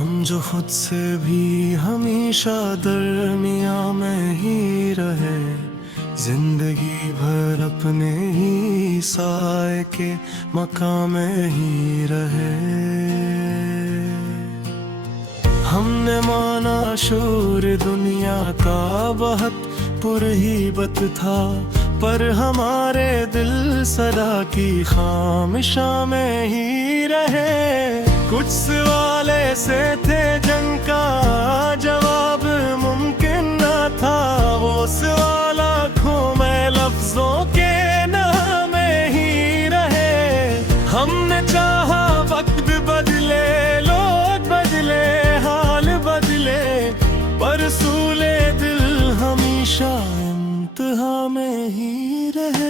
हम जो खुद से भी हमेशा दरमियाँ में ही रहे, जिंदगी भर अपने ही साए के मकाम में ही रहे। हमने माना शोर दुनिया का बहुत पुरहिबत था, पर हमारे दिल सदा की खामशा में ही रहे। कुछ सवाल ऐसे थे जंग का जवाब मुमकिन न था, वो सवाल आँखों में लफ्जों के नाम में ही रहे। हमने चाहा वक्त बदले, लोग बदले, हाल बदले, पर सूले दिल हमेशा इंतहा में ही रहे।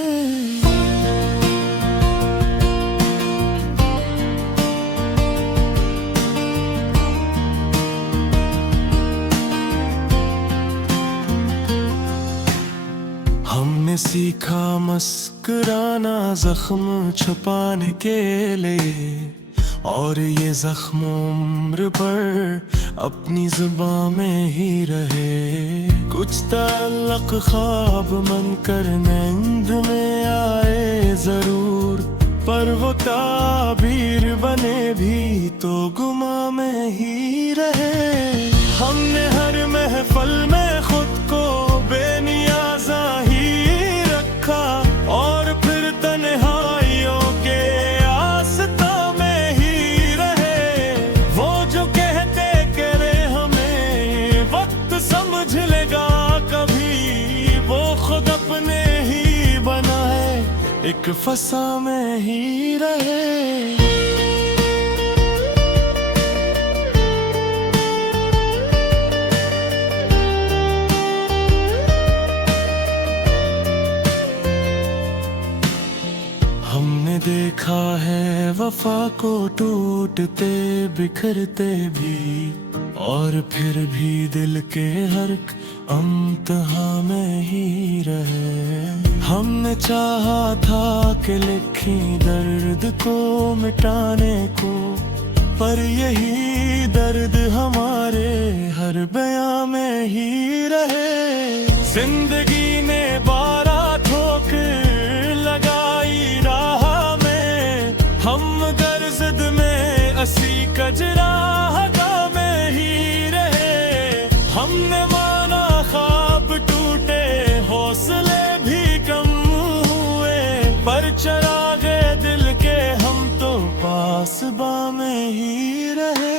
हमने सीखा मुस्कुराना जख्म छुपाने के लिए, और ये जख्म उम्र पर अपनी जुबां में ही रहे। कुछ ताल्लुक ख्वाब मन कर नींद में आए जरूर, पर वो ताबीर बने भी तो गुमा में ही रहे। हमने हर महफल में खुद को बेनियाज़ा ही रखा, और फिर तन्हाइयों के आस्ता में ही रहे। वो जो कहते करे हमें वक्त समझ लेगा कभी, वो खुद अपने ही बनाए एक फसा में ही रहे। हमने देखा है वफा को टूटते बिखरते भी, और फिर भी दिल के हर अमतहा में ही रहे। हमने चाहा था कि लिखी दर्द को मिटाने को, पर यही दर्द हमारे हर बयां में ही रहे। जिंदगी ने 12 ठोकर लगाई राह में, हम गर्ज़द में असी कजराहा में ही रहे। हमने माना ख्वाब टूटे, हौसले भी कम हुए, पर चरागे दिल के हम तो पासबा में ही रहे।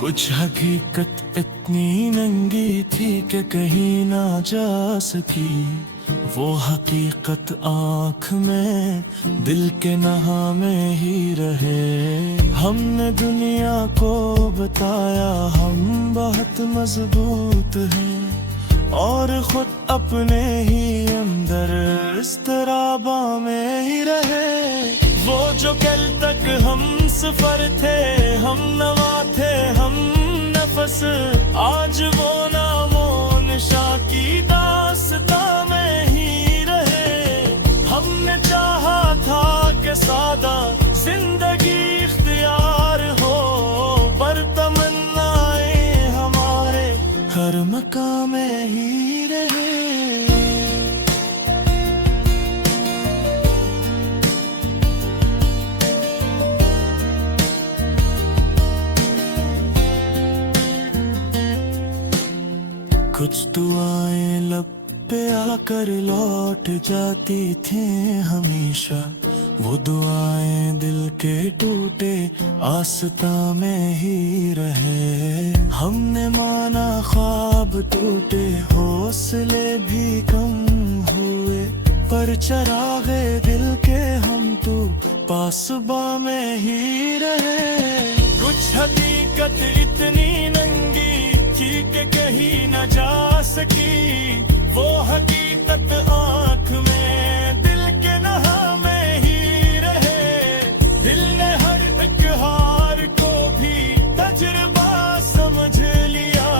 कुछ हकीकत इतनी नंगी थी कि कहीं ना जा सकी, वो हकीकत आँख में दिल के नहा में ही रहे। हमने दुनिया को बताया हम बहुत मजबूत हैं, और खुद अपने ही अंदर इस्तराबा में ही रहे। वो जो कल तक हम सफर थे, हम नवा थे, हम नफस, आज वो नामो निशा की दास्ता में ही रहे। हमने चाहा था कि सादा जिंदगी इख्तियार हो, पर तमन्नाएं हमारे हर मकाम में ही रहे। कुछ दुआएं लब पे आकर लौट जाती थी हमेशा, वो दुआएं दिल के टूटे आस्ता में ही रहे। हमने माना ख्वाब टूटे, हौसले भी कम हुए, पर चरागे दिल के हम तो पासबा में ही रहे। कुछ हकीकत इतनी नंगी थी कि कहीं न जा सकी, वो हकीकत आँख में दिल के नहा में ही रहे। दिल ने हर एक हार को भी तजुर्बा समझ लिया,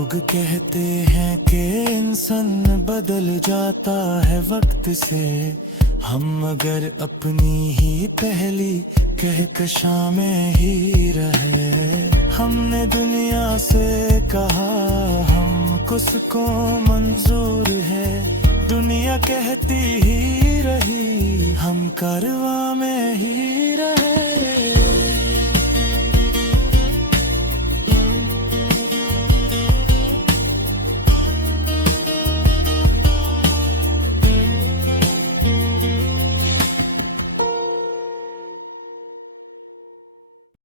लोग कहते हैं कि इंसान बदल जाता है वक्त से, हम अगर अपनी ही पहली कहकशां में ही रहे। हमने दुनिया से कहा हम किसको मंजूर है, दुनिया कहती ही रही हम कारवां में ही रहे।